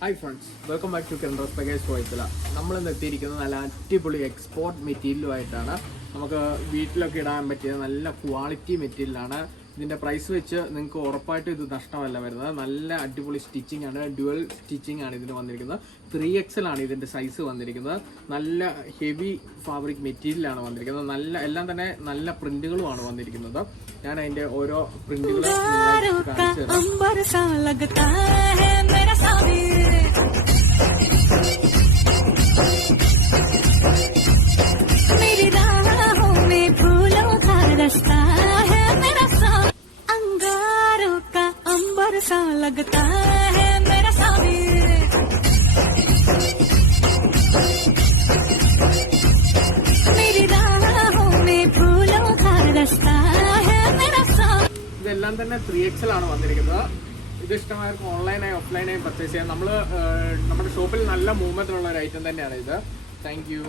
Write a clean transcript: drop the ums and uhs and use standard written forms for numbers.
Hi friends, welcome back to കെൻഡ്രസ് package പോയത്തില. നമ്മളിന്ന് എത്തിയിരിക്കുന്നത് നല്ല അടിപൊളി എക്സ്പോർട്ട് മെറ്റീരിയലുമായിട്ടാണ്. നമുക്ക് വീട്ടിലൊക്കെ ഇടാൻ പറ്റിയ നല്ല ക്വാളിറ്റി മെറ്റീരിയലാണ്. ഇതിൻ്റെ പ്രൈസ് വെച്ച് നിങ്ങൾക്ക് ഉറപ്പായിട്ടും ഇത് നഷ്ടമല്ല വരുന്നത്. നല്ല അടിപൊളി സ്റ്റിച്ചിങ് ആണ്, ഡ്യുവൽ സ്റ്റിച്ചിങ് ആണ് ഇതിന് വന്നിരിക്കുന്നത്. 3XL ആണ് ഇതിൻ്റെ സൈസ് വന്നിരിക്കുന്നത്. നല്ല ഹെവി ഫാബ്രിക് മെറ്റീരിയലാണ് വന്നിരിക്കുന്നത്. എല്ലാം തന്നെ നല്ല പ്രിന്റുകളുമാണ് വന്നിരിക്കുന്നത്. ഞാൻ അതിൻ്റെ ഓരോ പ്രിന്റുകളും सा लगता है मेरा साबिर मेरी राहों में फूलों का रास्ता है मेरा साबिर. ഇതെല്ലാം തന്നെ 3XL ആണ് വന്നിരിക്കുന്നത്. ഇത് ഇഷ്ടമായവർക്ക് ഓൺലൈനായി ഓഫ്ലൈനായി പർച്ചേസ് ചെയ്യാം. നമ്മുടെ ഷോപ്പിൽ നല്ല മൂവ്മെന്റ് ഉള്ള ഒരു ഐറ്റം തന്നെയാണ് ഇത്. Thank you.